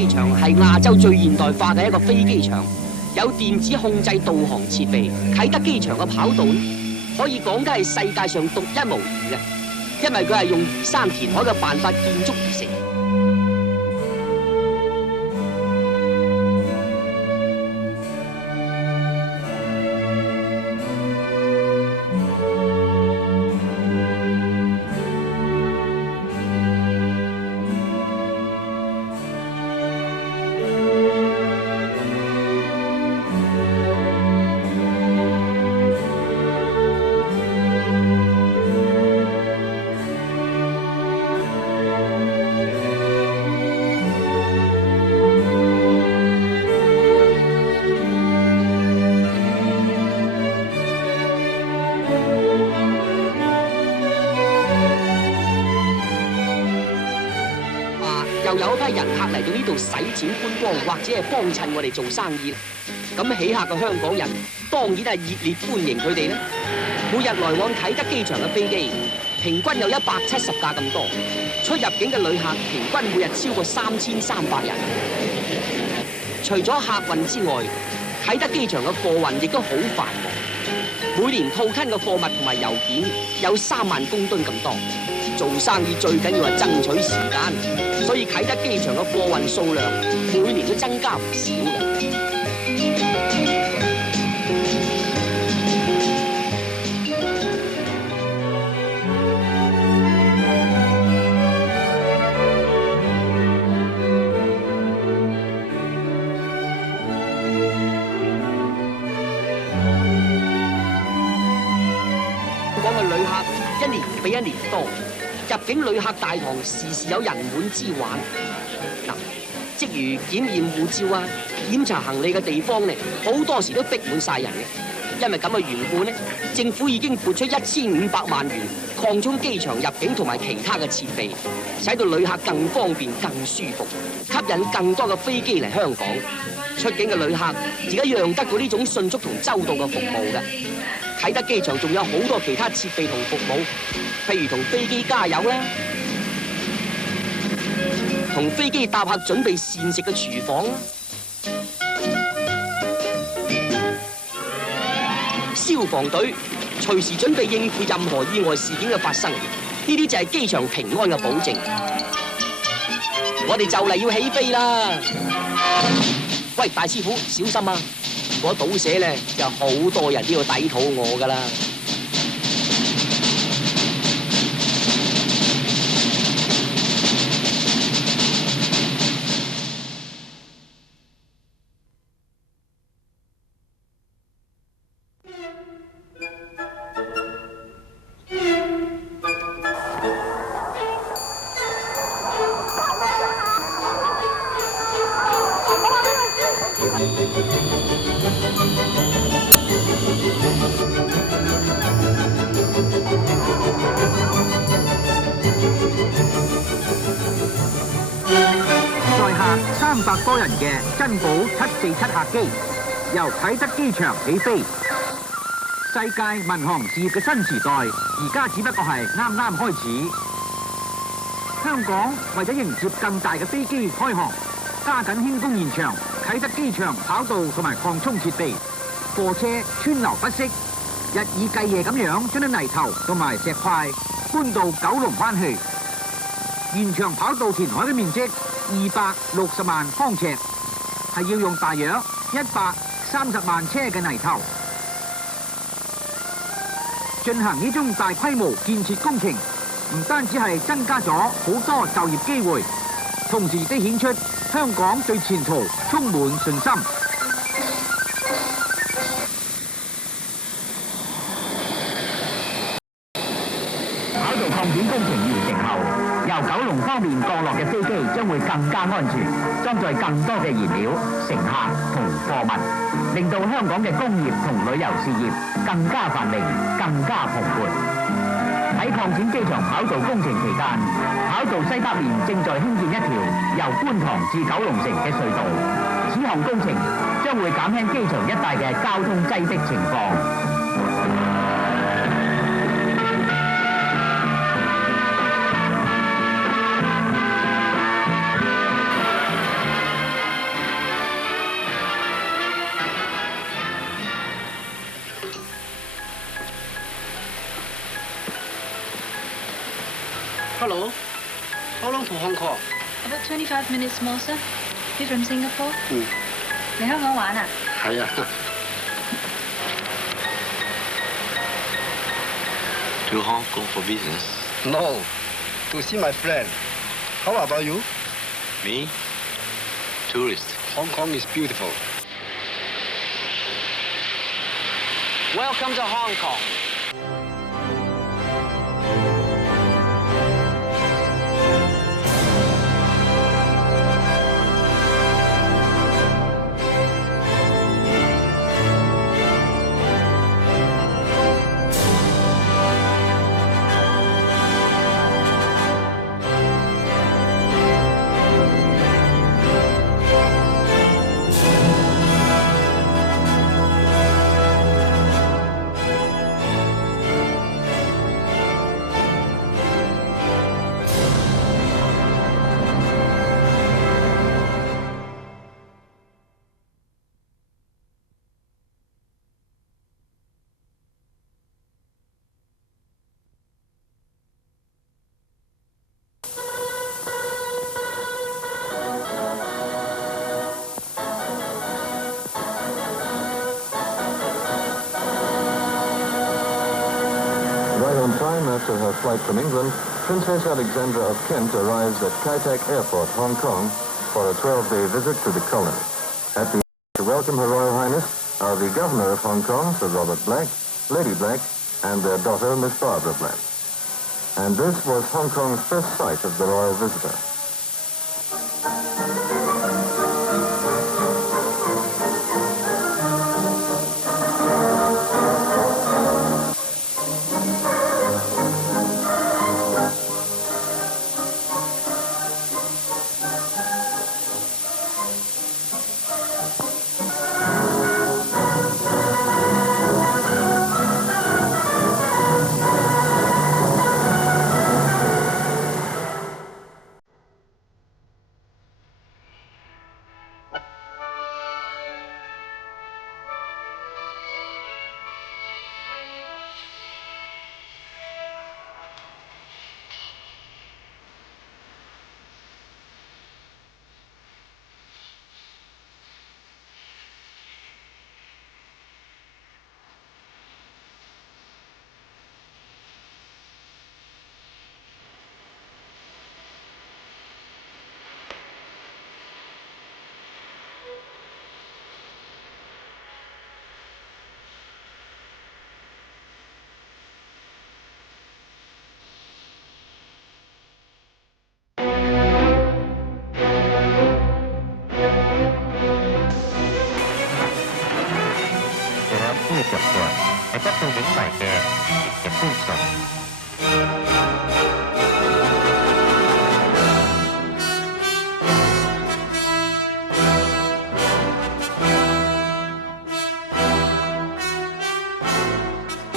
機場係亞洲最現代化嘅一個飛機場，有電子控制導航設備。啟德機場嘅跑道可以講得係世界上獨一無二嘅，因為佢係用移山填海嘅辦法建築而成。又有一批人客嚟到呢度使錢觀光，或者係幫襯我哋做生意。咁喜客嘅香港人當然係熱烈歡迎佢哋咧。每日來往啟德機場嘅飛機平均有170架咁多，出入境嘅旅客平均每日超過3300人。除咗客運之外，啟德機場嘅貨運亦都好繁忙，每年套吞嘅貨物同埋郵件有3萬公噸咁多。做生意最緊要係爭取時間，所以啟德機場嘅貨運數量每年都增加唔少嘅。香港嘅旅客一年比一年多。入境旅客大堂時時有人滿之患。嗱，即如檢驗護照啊、檢查行李嘅地方咧，好多時都逼滿晒人嘅。因為咁嘅緣故咧，政府已經撥出1500萬元擴充機場入境同埋其他嘅設備，使到旅客更方便、更舒服，吸引更多嘅飛機嚟香港。出境嘅旅客而家一樣得到呢種迅速同周到嘅服務嘅。啟德機場仲有好多其他設備同服務，譬如同飛機加油啦，同飛機搭客準備膳食嘅廚房啦，消防隊隨時準備應付任何意外事件嘅發生，呢啲就係機場平安嘅保證。我哋就嚟要起飛啦！喂，大師傅，小心啊！我倒瀉咧，就好多人都要抵肚餓噶啦。300多人嘅珍寶747客機由啟德機場起飛，世界民航事業嘅新時代而家只不過係啱啱開始。香港為咗迎接更大嘅飛機開航，加緊輕工現場、啟德機場跑道同埋擴充設備，貨車川流不息，日以繼夜咁樣將啲泥頭同埋石塊搬到九龍灣去。現場跑道填海嘅面積260萬方尺，係要用大約130萬車嘅泥頭進行呢種大規模建設工程，唔單止係增加咗好多就業機會，同時亦都顯出香港對前途充滿信心。跑道擴展工程完成後，由九龍方面降落嘅飛機將會更加安全，裝載更多嘅燃料、乘客同貨物，令到香港嘅工業同旅遊事業更加繁榮、更加蓬勃。喺擴展機場跑道工程期間，跑道西北面正在興建一條由觀塘至九龍城嘅隧道，此項工程將會減輕機場一帶嘅交通擠迫情況。Hong Kong. About 25 minutes more, sir. You from Singapore? 嚟香港玩啊？係啊。To Hong Kong for business? No, to see my friend. How about you? Me? Tourist. Hong Kong is beautiful. Welcome to Hong Kong. After her flight from England, Princess Alexandra of Kent arrives at Kai Tak Airport, Hong Kong, for a 12-day visit to the colony. At the to welcome Her Royal Highness are the Governor of Hong Kong, Sir Robert Black, Lady Black, and their daughter, Miss Barbara Black. And this was Hong Kong's first sight of the royal visitor.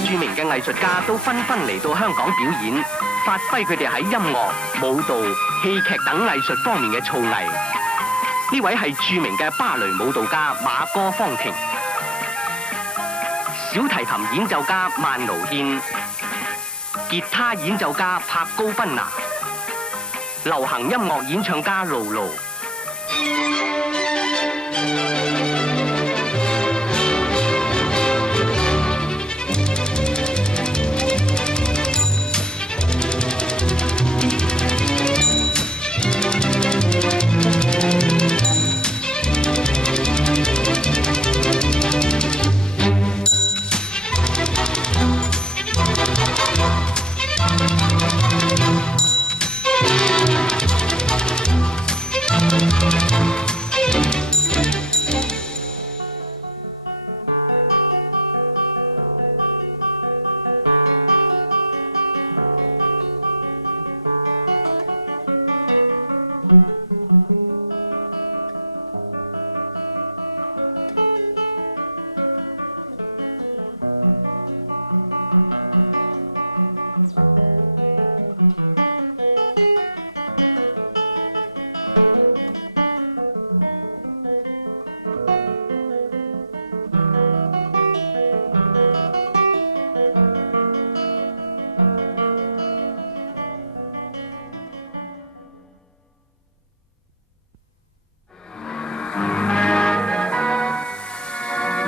著名嘅藝術家都紛紛嚟到香港表演，發揮佢哋喺音樂、舞蹈、戲劇等藝術方面嘅造詣。呢位係著名嘅芭蕾舞蹈家馬哥方婷，小提琴演奏家萬奴憲，吉他演奏家柏高賓拿，流行音樂演唱家露露。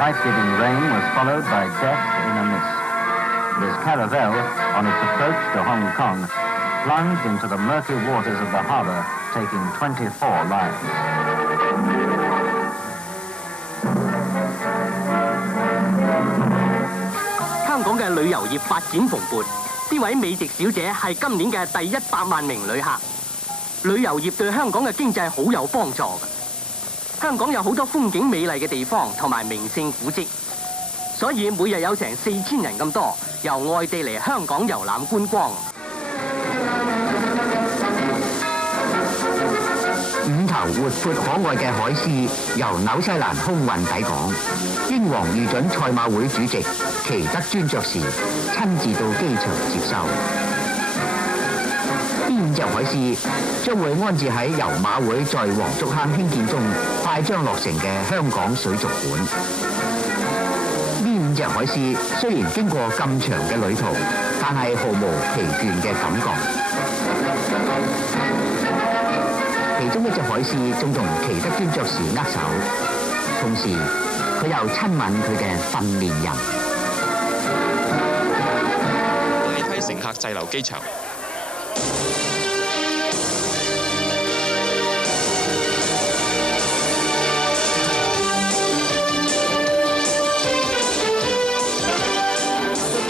life-giving rain was followed by death in a mist. This caravel, on its approach to Hong Kong, plunged into the murky waters of the harbour, taking 24 lives. 香港嘅旅遊業發展蓬勃，呢位美籍小姐係今年嘅第100萬名旅客。旅遊業對香港嘅經濟好有幫助嘅。香港有好多風景美麗嘅地方同埋名勝古蹟，所以每日有成4000人咁多由外地嚟香港遊覽觀光。5頭活潑可愛嘅海獅由紐西蘭空運抵港，英皇御准賽馬會主席奇德尊爵士親自到機場接收。呢5隻海獅將會安置喺由馬會在黃竹坑興建中快將落成嘅香港水族館。呢5隻海獅雖然經過咁長嘅旅途，但係毫無疲倦嘅感覺。其中一隻海獅仲同奇德尊爵士握手，同時佢又親吻佢嘅訓練人。大批乘客滯留機場。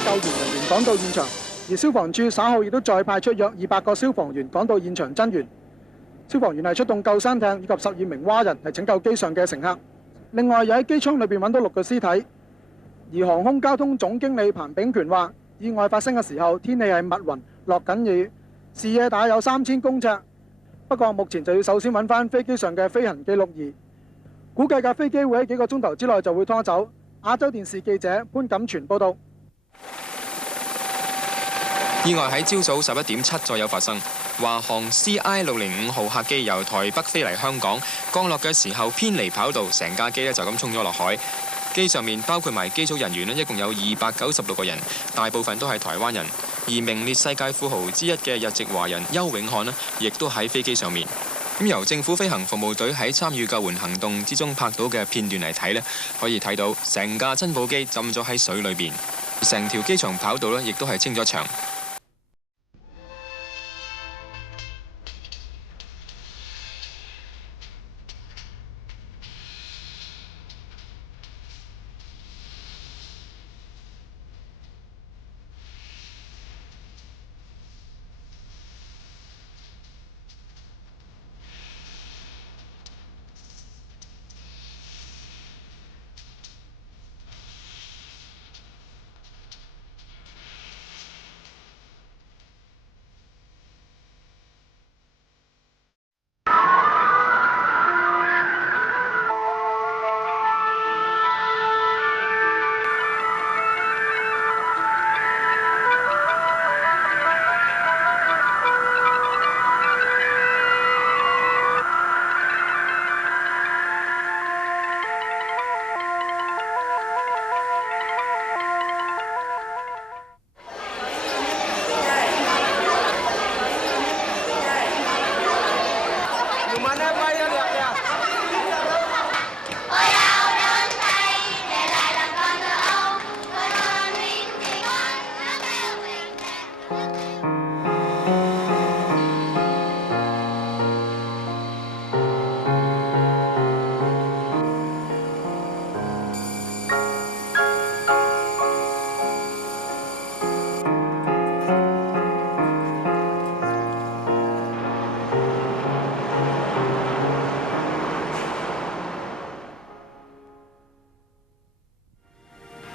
救援人員趕到現場，而消防處稍後亦都再派出約200個消防員趕到現場增援。消防員係出動救生艇以及12名蛙人嚟拯救機上嘅乘客。另外，又喺機艙裏邊揾到6個屍體。而航空交通總經理彭炳權話：意外發生嘅時候，天氣係密雲，落緊雨，視野大約有3000公尺。不過目前就要首先揾翻飛機上嘅飛行記錄儀，估計架飛機會喺幾個鐘頭之內就會拖走。亞洲電視記者潘錦全報導。意外喺朝早11點7左右發生。華航 CI605 號客機由台北飛嚟香港，降落嘅時候偏離跑道，成架機咧就咁衝咗落海。機上面包括埋機組人員咧，一共有296個人，大部分都係台灣人。而名列世界富豪之一嘅日籍華人邱永漢咧，亦都喺飛機上面。咁由政府飛行服務隊喺參與救援行動之中拍到嘅片段嚟睇咧，可以睇到成架珍寶機浸咗喺水裏邊，成條機場跑道咧亦都係清咗場。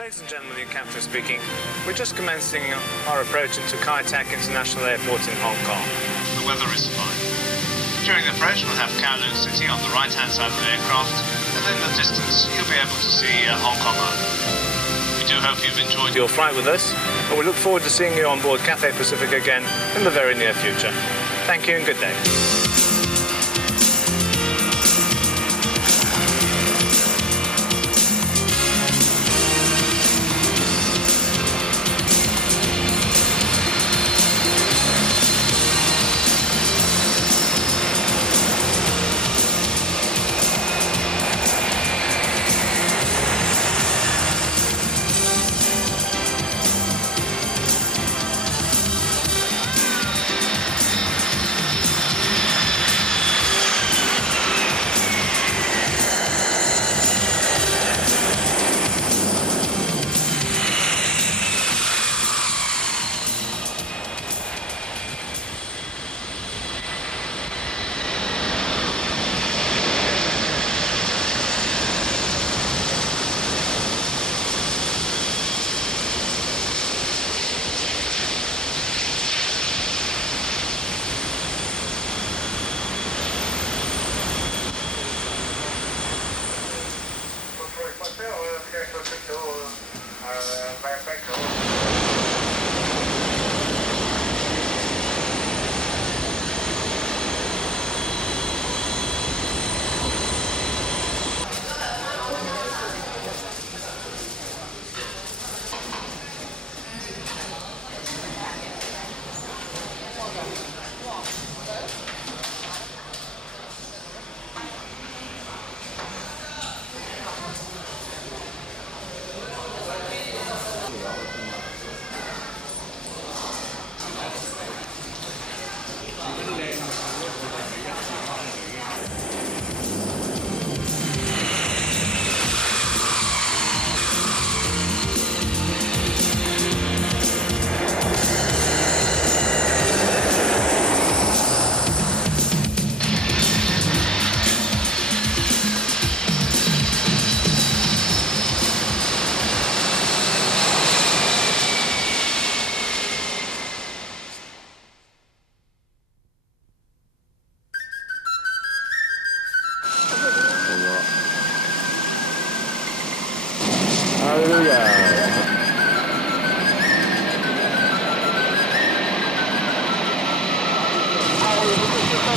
Ladies and gentlemen, your captain speaking. We're just commencing our approach into Kai Tak International Airport in Hong Kong. The weather is fine. During the approach, we'll have Kowloon City on the right-hand side of the aircraft, and in the distance, you'll be able to see Hong Kong Island. We do hope you've enjoyed your flight with us, and we look forward to seeing you on board Cathay Pacific again in the very near future. Thank you and good day.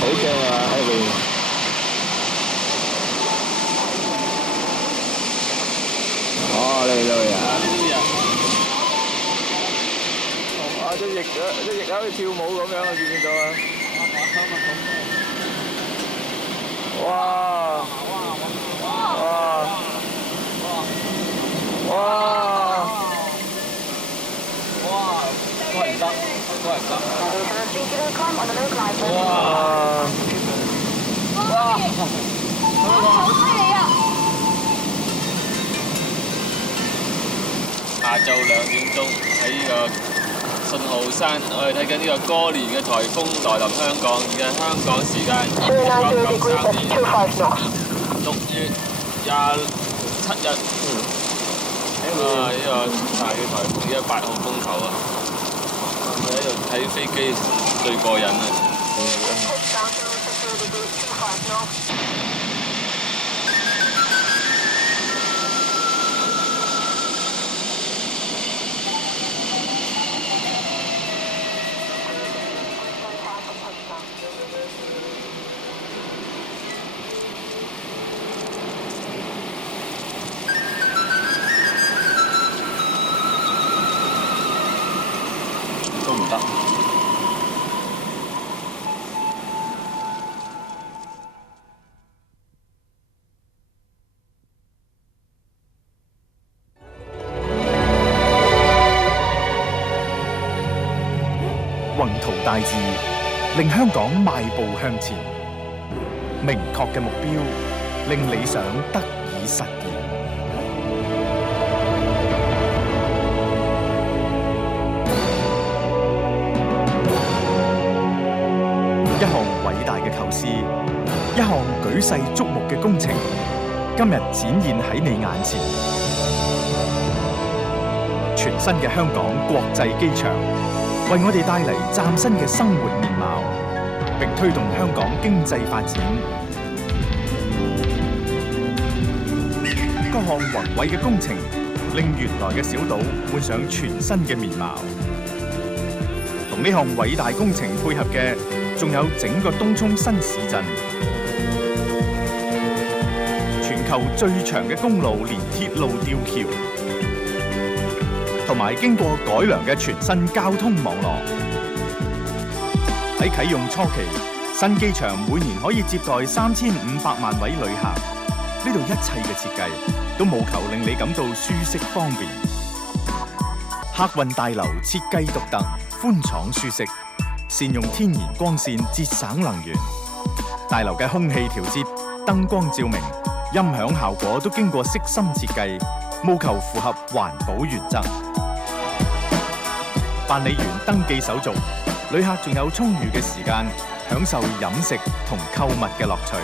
好正啊 ，Evan！ 哦，嚟嚟啊！哇！隻翼好似跳舞咁樣啊，見唔見到啊？哇！哇！哇！都係唔得，都係唔得。哇！哇！好犀利啊！下晝2點鐘喺呢個信號山，我哋睇緊呢個過年嘅颱風來臨香港，而家香港時間1993年6月27日。呢個大嘅颱風，而家8號風球啊！我喺度睇飛機最過癮啊！都唔得。宏圖大志，令香港邁步向前；明確嘅目標，令理想得以實現。一項偉大嘅構思，一項舉世矚目嘅工程，今日展現喺你眼前。全新嘅香港國際機場，為我哋帶嚟嶄新嘅生活面貌，並推動香港經濟發展。各項宏偉嘅工程，令原來嘅小島換上全新嘅面貌。同呢項偉大工程配合嘅，仲有整個東涌新市鎮，全球最長嘅公路連鐵路吊橋，同埋經過改良嘅全新交通網絡。喺啟用初期，新機場每年可以接待3500萬位旅客。呢度一切嘅設計都務求令你感到舒適方便。客運大樓設計獨特，寬敞舒適，善用天然光線節省能源。大樓嘅空氣調節、燈光照明、音響效果都經過悉心設計，務求符合環保原則。辦理完登記手續，旅客仲有充裕嘅時間享受飲食同購物嘅樂趣。